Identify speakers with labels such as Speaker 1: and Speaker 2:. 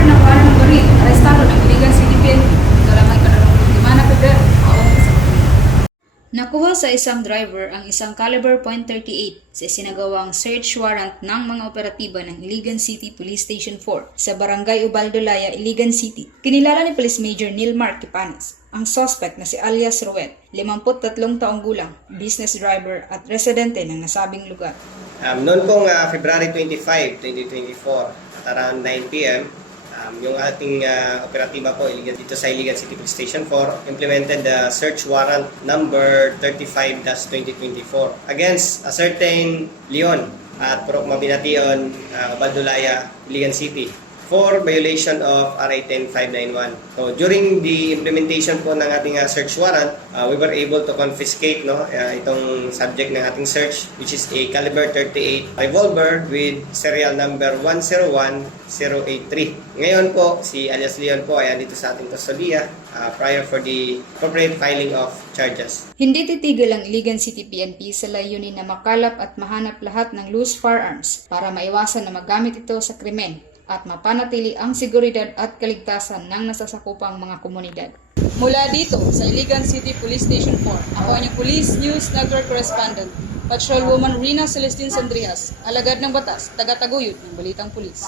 Speaker 1: driver na kuha ng baril, arestado ng iligan CDPN. Kalamay ka ng Dimana sa Nakuha sa isang driver ang isang caliber .38 sa sinagawang search warrant ng mga operatiba ng Iligan City Police Station 4 sa Barangay Ubaldolaya, Iligan City. Kinilala ni Police Major Nilmar Kipanes ang suspect na si alias Ruet, 53 taong gulang, business driver at residente ng nasabing lugar.
Speaker 2: Um, noon pong ah, February 25, 2024, at around 9 p.m., um, yung ating ah, operatiba po iligan dito sa Iligan City Police Station 4 implemented the search warrant number 35-2024 against a certain Leon at Purok Mabination, uh, Baldulaya, Iligan City for violation of RA 10591. So during the implementation po ng ating uh, search warrant, uh, we were able to confiscate no uh, itong subject ng ating search which is a caliber 38 revolver with serial number 101083. Ngayon po si alias Leon po ay andito sa ating kustodiya uh, prior for the appropriate filing of charges.
Speaker 1: Hindi titigil ang Iligan City PNP sa layunin na makalap at mahanap lahat ng loose firearms para maiwasan na magamit ito sa krimen at mapanatili ang seguridad at kaligtasan ng nasasakupang mga komunidad. Mula dito sa Iligan City Police Station 4, ako ang Police News Network Correspondent, Patrolwoman Rina Celestine Sandrias, alagad ng batas, taga-taguyod ng Balitang Pulis.